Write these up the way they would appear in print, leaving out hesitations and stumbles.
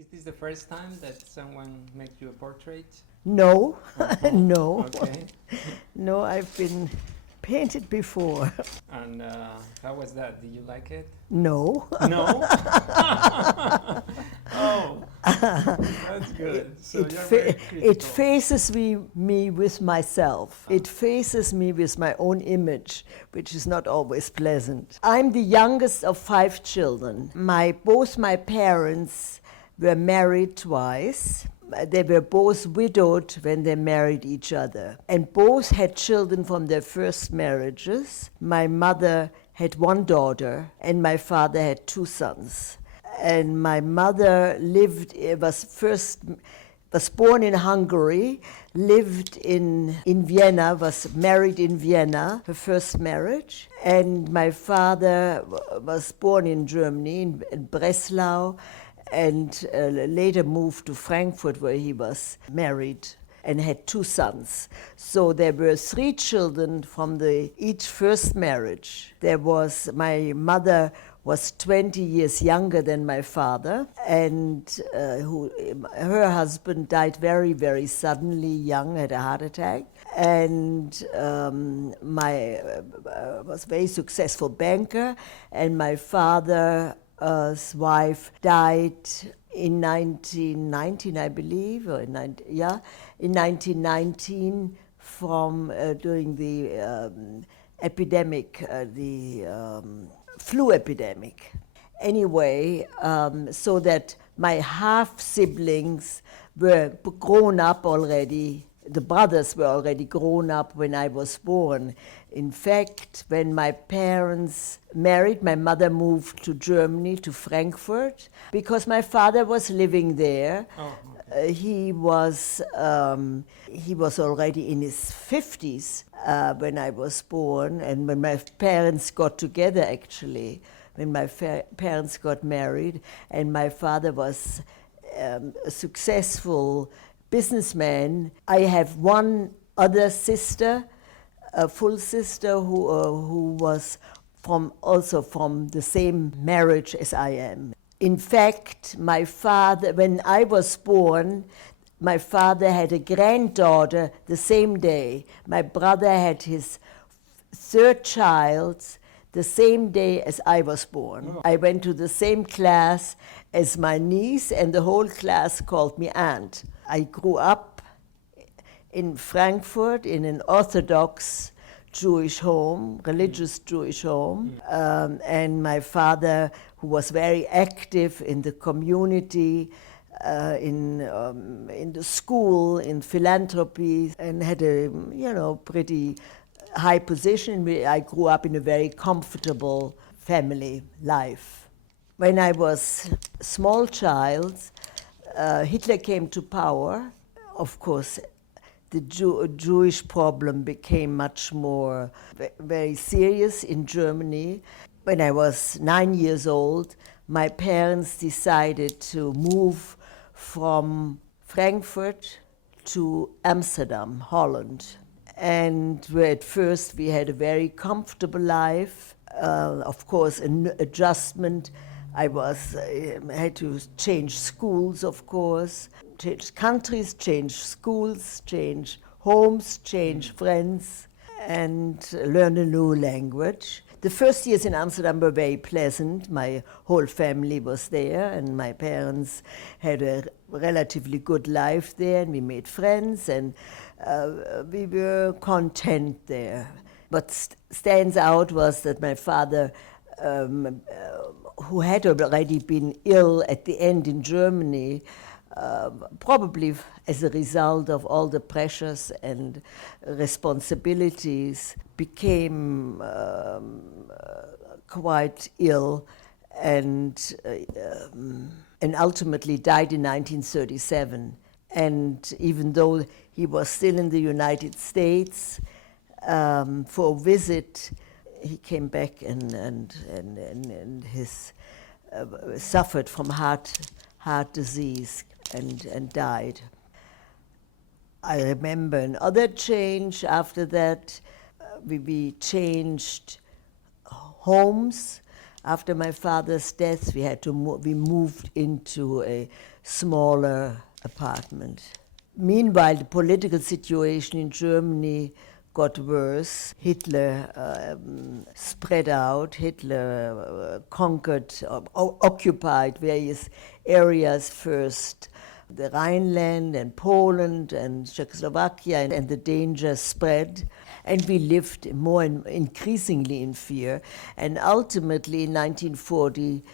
Is this the first time that someone made you a portrait? No, Uh-huh. no, Okay. no, I've been painted before. And how was that? Did you like it? No. No? Oh, that's good. So It, you're fa- very critical. it faces me with myself. It faces me with my own image, which is not always pleasant. I'm the youngest of 5 children. Both my parents were married twice. They were both widowed when they married each other. And both had children from their first marriages. My mother had 1 daughter, and my father had 2 sons. And my mother was born in Hungary, lived in Vienna, was married in Vienna, her first marriage. And my father was born in Germany, in Breslau, and later moved to Frankfurt, where he was married and had 2 sons. So there were 3 children from each first marriage. My mother was 20 years younger than my father, and her husband died very, very suddenly, young, had a heart attack. And was a very successful banker, and my father's wife died in 1919, I believe, or in 1919 from during the epidemic, the flu epidemic. Anyway, so that my half-siblings were grown up already. The brothers were already grown up when I was born. In fact, when my parents married, my mother moved to Germany, to Frankfurt, because my father was living there. Oh, He was already in his 50s when I was born, and when my parents got together, actually, when my parents got married, and my father was a successful businessman. I have 1 other sister, a full sister, who was also from the same marriage as I am. In fact, my father, when I was born, my father had a granddaughter the same day. My brother had his 3rd child the same day as I was born. Oh. I went to the same class as my niece, and the whole class called me aunt. I grew up in Frankfurt in an orthodox Jewish home, religious Jewish home, and my father, who was very active in the community, in the school, in philanthropy, and had a pretty high position. I grew up in a very comfortable family life. When I was a small child, Hitler came to power. Of course, the Jewish problem became much more very serious in Germany. When I was 9 years old, my parents decided to move from Frankfurt to Amsterdam, Holland. And at first we had a very comfortable life. Of course, an adjustment. I had to change schools, of course, change countries, change schools, change homes, change friends, and learn a new language. The first years in Amsterdam were very pleasant. My whole family was there, and my parents had a relatively good life there, and we made friends, and we were content there. What stands out was that my father, who had already been ill at the end in Germany, probably as a result of all the pressures and responsibilities, became quite ill and ultimately died in 1937. And even though he was still in the United States for a visit, he came back and suffered from heart disease and died. I remember another change after that. We changed homes. After my father's death, we moved into a smaller apartment. Meanwhile, the political situation in Germany got worse. Hitler spread out. Hitler conquered, occupied various areas first. The Rhineland and Poland and Czechoslovakia, and the danger spread. And we lived more and increasingly in fear. And ultimately, in 1940,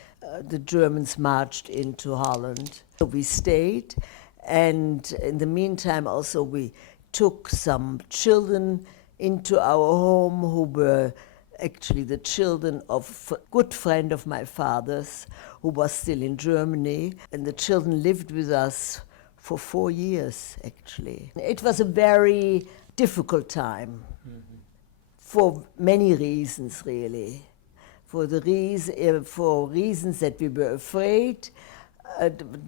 the Germans marched into Holland. So we stayed, and in the meantime also we took some children into our home who were actually the children of a good friend of my father's who was still in Germany. And the children lived with us for 4 years, actually. It was a very difficult time for many reasons, really. For reasons that we were afraid,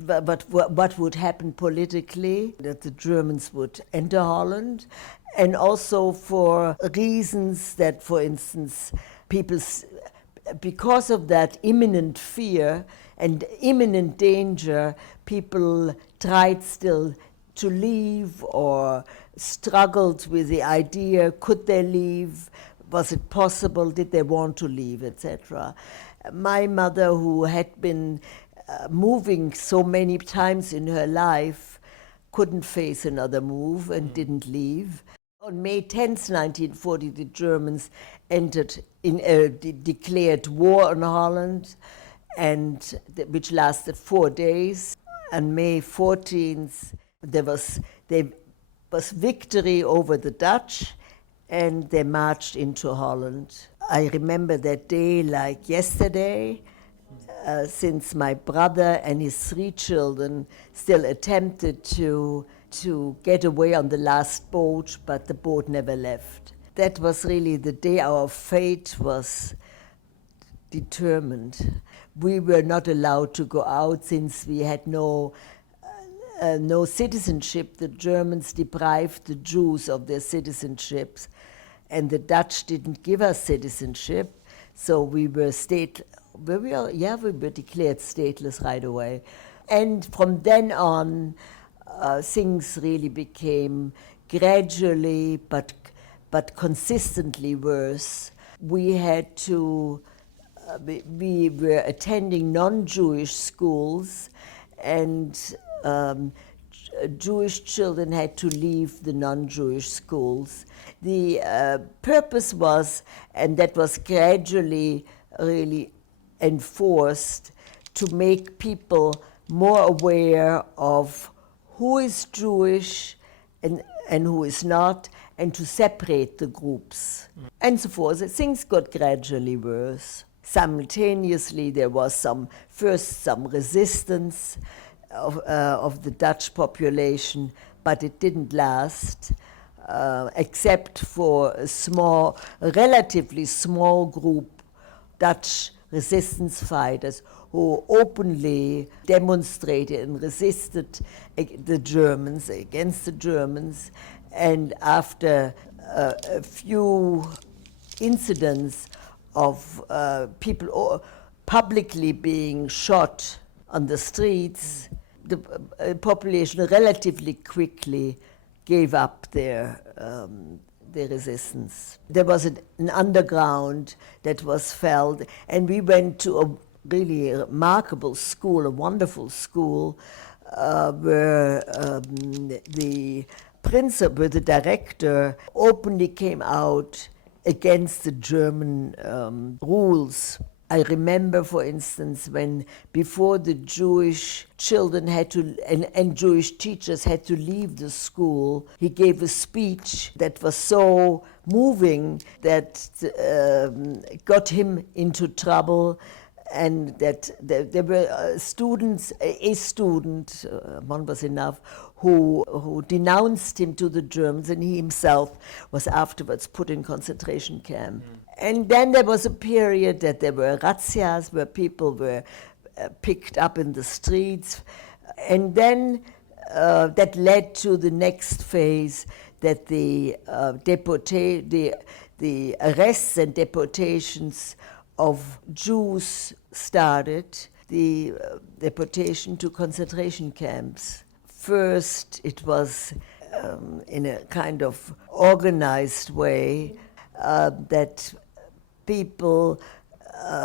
but what would happen politically, that the Germans would enter Holland, and also for reasons that, for instance, because of that imminent fear and imminent danger, people tried still to leave or struggled with the idea, could they leave? Was it possible? Did they want to leave, etc.? My mother, who had been moving so many times in her life, couldn't face another move and didn't leave. On May 10th, 1940, the Germans declared war on Holland, which lasted 4 days. On May 14th, there was victory over the Dutch, and they marched into Holland. I remember that day like yesterday, since my brother and his 3 children still attempted to get away on the last boat, but the boat never left. That was really the day our fate was determined. We were not allowed to go out since we had no citizenship. The Germans deprived the Jews of their citizenships, and the Dutch didn't give us citizenship, so we were declared stateless right away. And from then on, things really became gradually but consistently worse. We had to, we were attending non-Jewish schools, and Jewish children had to leave the non-Jewish schools. The purpose was, and that was gradually really enforced, to make people more aware of who is Jewish and who is not, and to separate the groups, and so forth. Things got gradually worse. Simultaneously, there was some resistance of the Dutch population, but it didn't last, except for a relatively small group Dutch resistance fighters who openly demonstrated and resisted against the Germans. And after a few incidents of people publicly being shot on the streets, the population relatively quickly gave up their resistance. There was an underground that was felt, and we went to a really remarkable school, a wonderful school, where the principal, the director, openly came out against the German rules. I remember, for instance, when before the Jewish children had to, and Jewish teachers had to leave the school, he gave a speech that was so moving that got him into trouble, and that there were students, a student, one was enough, who denounced him to the Germans, and he himself was afterwards put in concentration camp. And then there was a period that there were razzias where people were picked up in the streets. And then that led to the next phase, that the arrests and deportations of Jews started the deportation to concentration camps. First, it was in a kind of organized way that people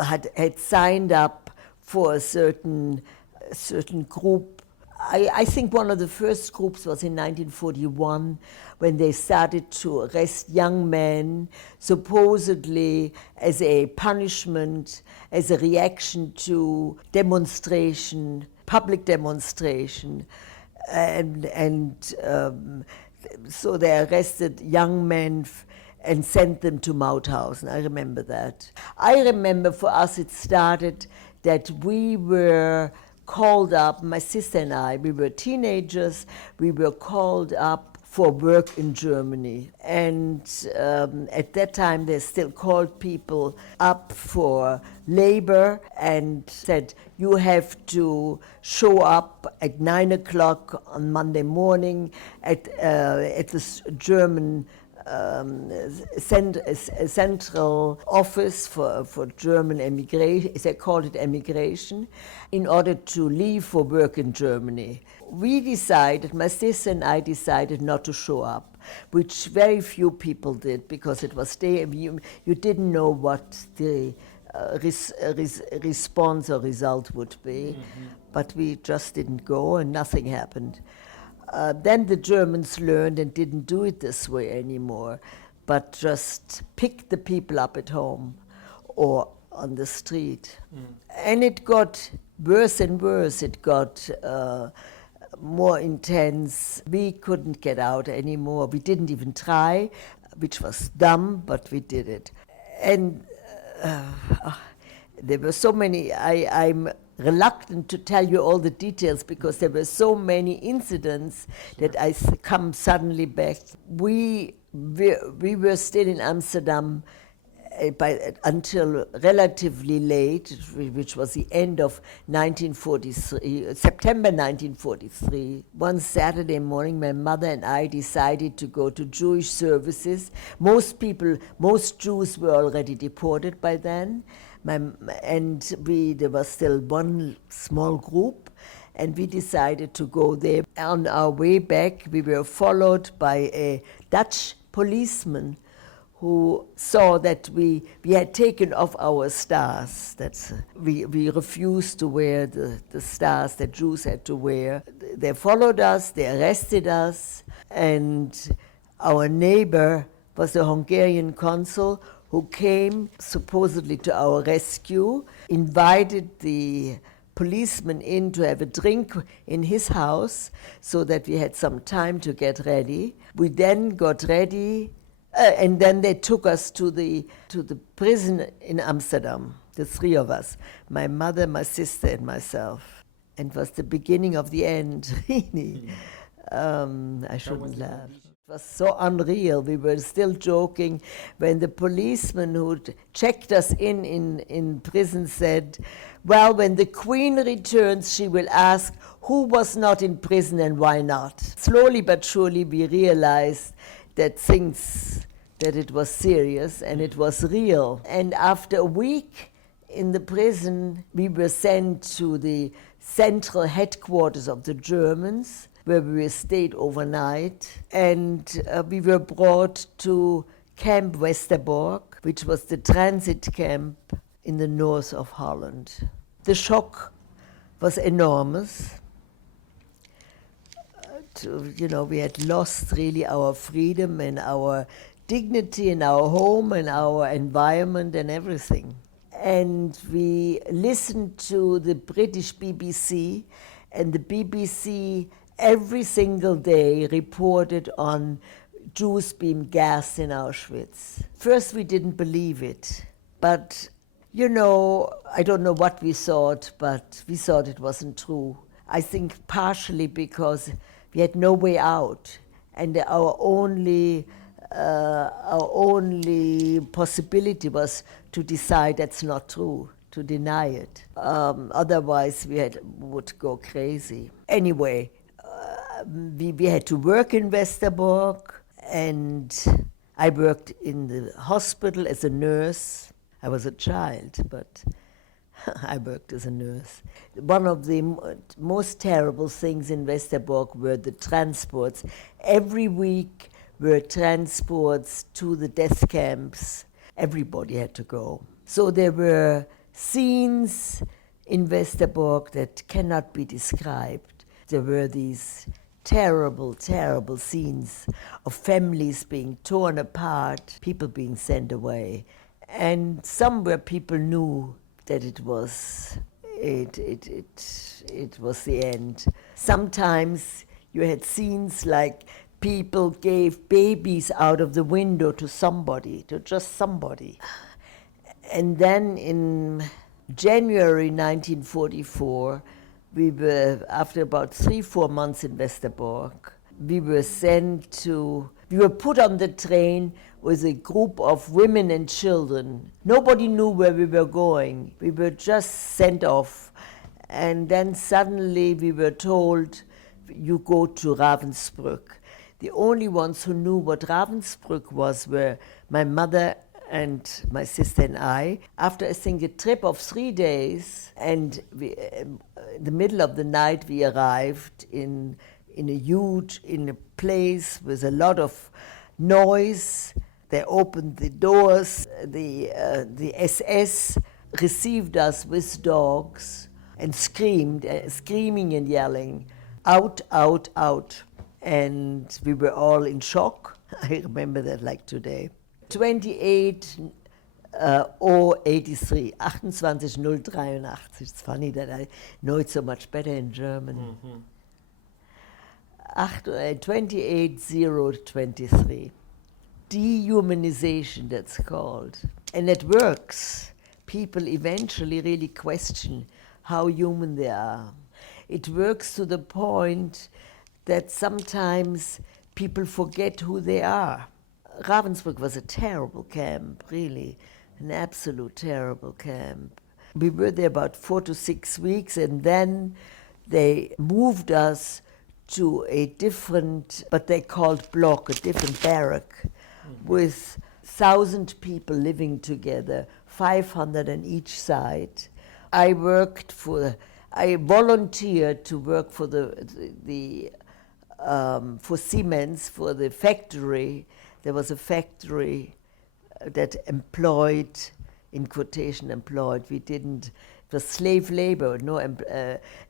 had signed up for a certain group. I think one of the first groups was in 1941 when they started to arrest young men, supposedly as a punishment, as a reaction to demonstration, public demonstration. So they arrested young men and sent them to Mauthausen. I remember that. I remember for us it started that we were called up, my sister and I, we were teenagers, we were called up for work in Germany. And at that time they still called people up for labor and said, you have to show up at 9 o'clock on Monday morning at the German central office for German emigration, they called it emigration, in order to leave for work in Germany. We decided, my sister and I decided not to show up, which very few people did, because it was you didn't know what the response or result would be, but we just didn't go and nothing happened. Then the Germans learned and didn't do it this way anymore, but just picked the people up at home or on the street. And it got worse and worse. It got more intense. We couldn't get out anymore. We didn't even try, which was dumb, but we did it. And there were so many, I'm reluctant to tell you all the details because there were so many incidents that I come suddenly back. We were still in Amsterdam until relatively late, which was the end of 1943, September 1943. One Saturday morning, my mother and I decided to go to Jewish services. Most Jews were already deported by then. There was still one small group, and we decided to go there. On our way back, we were followed by a Dutch policeman who saw that we had taken off our stars. We refused to wear the stars that Jews had to wear. They followed us, they arrested us, and our neighbor was the Hungarian consul who came supposedly to our rescue, invited the policeman in to have a drink in his house so that we had some time to get ready. We then got ready, and then they took us to the prison in Amsterdam, the three of us, my mother, my sister, and myself. And it was the beginning of the end, really. I shouldn't laugh. It was so unreal. We were still joking when the policeman who checked us in prison said, well, when the Queen returns, she will ask who was not in prison and why not. Slowly but surely we realized that it was serious and it was real. And after a week in the prison, we were sent to the central headquarters of the Germans, where we stayed overnight, and we were brought to Camp Westerbork, which was the transit camp in the north of Holland. The shock was enormous. We had lost really our freedom and our dignity and our home and our environment and everything. And we listened to the British BBC, and the BBC every single day reported on Jews being gassed in Auschwitz. First we didn't believe it, but I don't know what we thought, but we thought it wasn't true. I think partially because we had no way out, and our only possibility was to decide that's not true, to deny it. Otherwise we would go crazy. Anyway, we had to work in Westerbork, and I worked in the hospital as a nurse. I was a child, but I worked as a nurse. One of the most terrible things in Westerbork were the transports. Every week were transports to the death camps. Everybody had to go. So there were scenes in Westerbork that cannot be described. There were these terrible, terrible scenes of families being torn apart, people being sent away. And somewhere people knew that it was the end. Sometimes you had scenes like people gave babies out of the window to somebody, to just somebody. And then in January 1944, we were, after about 3-4 months in Westerbork, we were put on the train with a group of women and children. Nobody knew where we were going. We were just sent off. And then suddenly we were told, you go to Ravensbruck. The only ones who knew what Ravensbruck was were my mother and my sister and I. After, I think, a trip of 3 days, and in the middle of the night we arrived in a place with a lot of noise. They opened the doors. The SS received us with dogs and screaming and yelling, out, out, out. And we were all in shock. I remember that like today. 28 083, 28083. It's funny that I know it so much better in German. Mm-hmm. 28023. Dehumanization, that's called. And it works. People eventually really question how human they are. It works to the point that sometimes people forget who they are. Ravensbruck was a terrible camp, really, an absolute terrible camp. We were there about 4 to 6 weeks, and then they moved us to a different, what they called block, a different barrack, with 1,000 people living together, 500 on each side. I volunteered to work for for Siemens, for the factory. There was a factory that employed, in quotation employed, it was slave labor, no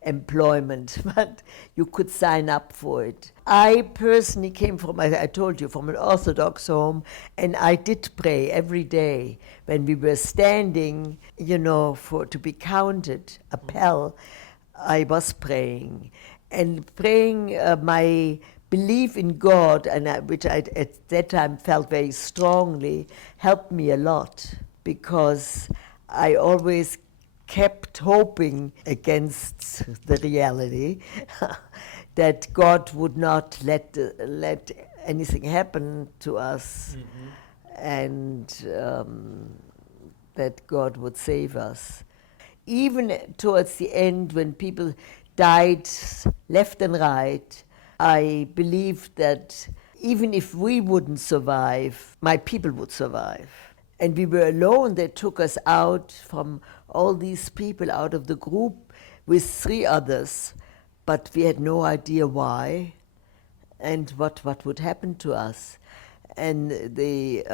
employment, but you could sign up for it. I personally came from, I told you, from an orthodox home, and I did pray every day when we were standing, to be counted, appel. I was praying, and praying my belief in God, and which I at that time felt very strongly, helped me a lot, because I always kept hoping against the reality that God would not let anything happen to us, and that God would save us. Even towards the end, when people died left and right, I believed that even if we wouldn't survive, my people would survive. And we were alone. They took us out from all these people out of the group with 3 others, but we had no idea why and what would happen to us. And they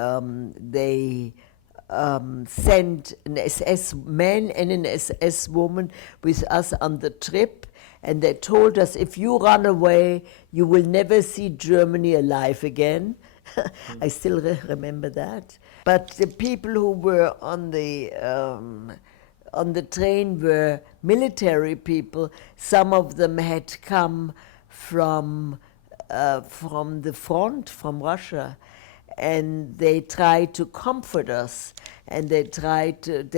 sent an SS man and an SS woman with us on the trip, and they told us, if you run away, you will never see Germany alive again. I still remember that. But the people who were on the train were military people. Some of them had come from the front, from Russia, and they tried to comfort us. And they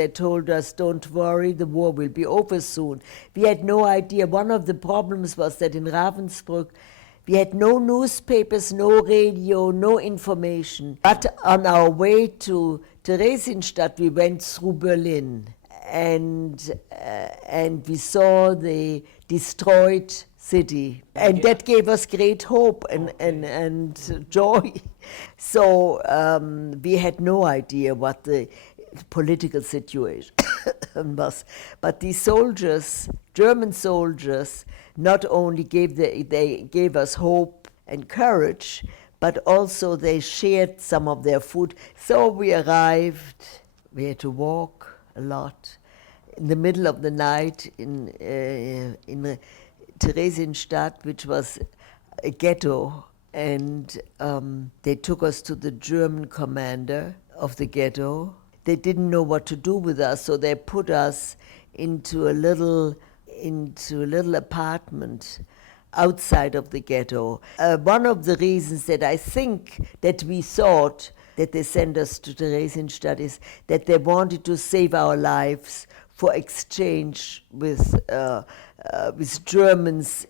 told us, don't worry, the war will be over soon. We had no idea. One of the problems was that in Ravensbruck, we had no newspapers, no radio, no information. But on our way to Theresienstadt, we went through Berlin, and we saw the destroyed city. And that gave us great hope and joy. So we had no idea what political situation was. But these soldiers, German soldiers, not only they gave us hope and courage, but also they shared some of their food. So we arrived, we had to walk a lot. In the middle of the night in Theresienstadt, which was a ghetto, and they took us to the German commander of the ghetto. They didn't know what to do with us, so they put us into a little apartment outside of the ghetto. One of the reasons that I think that we thought that they sent us to Theresienstadt is that they wanted to save our lives for exchange with Germans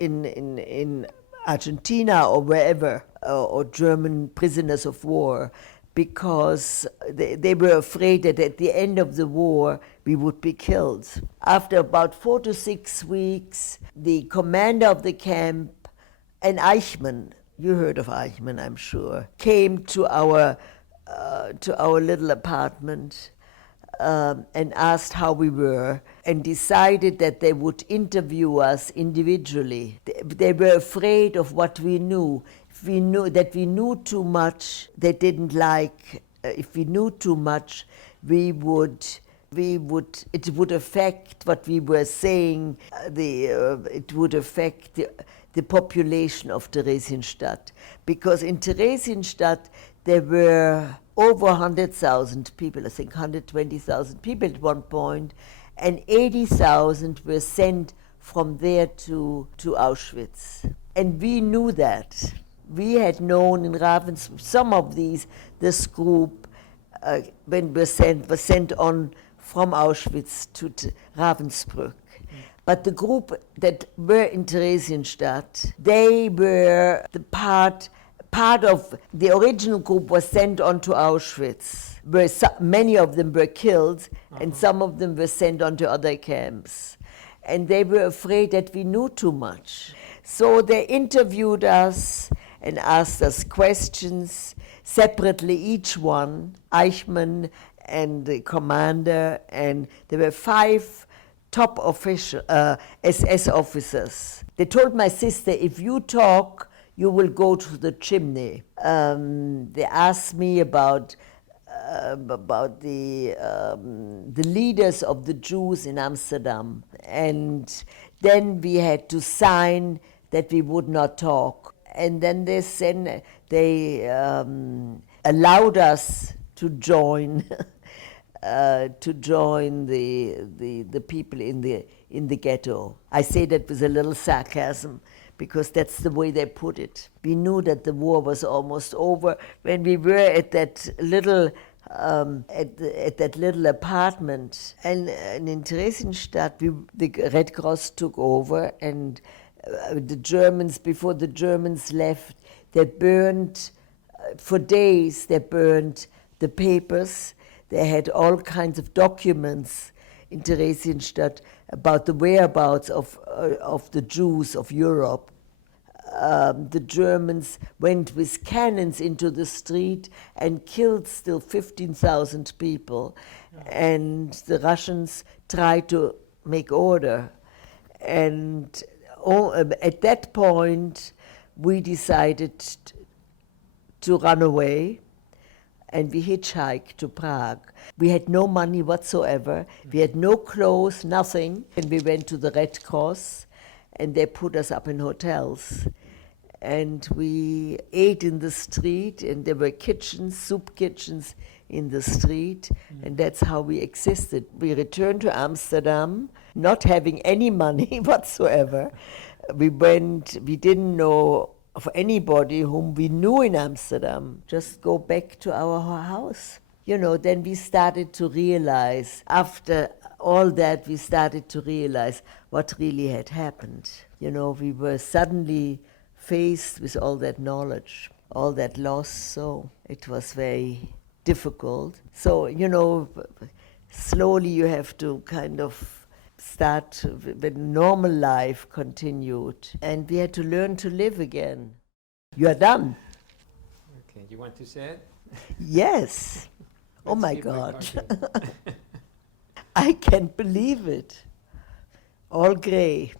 in Argentina or wherever, or German prisoners of war, because they were afraid that at the end of the war we would be killed. After about 4 to 6 weeks, the commander of the camp, an Eichmann, you heard of Eichmann, I'm sure, came to our little apartment and asked how we were, and decided that they would interview us individually. They were afraid of what we knew. If we knew that we knew too much, they didn't like. If we knew too much, it would affect what we were saying. It would affect the population of Theresienstadt, because in Theresienstadt there were over 100,000 people, I think 120,000 people at one point, and 80,000 were sent from there to Auschwitz. And we knew that. We had known in Ravensbruck, some of this group, when was sent on from Auschwitz to Ravensbruck. But the group that were in Theresienstadt, they were the part of the original group was sent on to Auschwitz, where many of them were killed, and some of them were sent on to other camps. And they were afraid that we knew too much. So they interviewed us and asked us questions, separately each one, Eichmann and the commander, and there were 5 top SS officers. They told my sister, if you talk, you will go to the chimney. They asked me about the leaders of the Jews in Amsterdam, and then we had to sign that we would not talk. And then they allowed us to join the people in the ghetto. I say that with a little sarcasm, because that's the way they put it. We knew that the war was almost over when we were at that little apartment. And in Theresienstadt, the Red Cross took over, and the Germans, before the Germans left, they burned, for days, they burned the papers. They had all kinds of documents in Theresienstadt about the whereabouts of the Jews of Europe. The Germans went with cannons into the street and killed still 15,000 people. And the Russians tried to make order. And at that point, we decided to run away, and we hitchhiked to Prague. We had no money whatsoever. We had no clothes, nothing. And we went to the Red Cross, and they put us up in hotels. And we ate in the street, and there were kitchens, soup kitchens in the street, and that's how we existed. We returned to Amsterdam, not having any money whatsoever. We didn't know of anybody whom we knew in Amsterdam. Just go back to our house. Then we started to realize, after all that, we started to realize what really had happened. We were suddenly faced with all that knowledge, all that loss, so it was very difficult. So, slowly you have to kind of start when normal life continued, and we had to learn to live again. You are done. Okay, you want to say it? Yes. Oh my keep the God. cartoon. I can't believe it. All gray.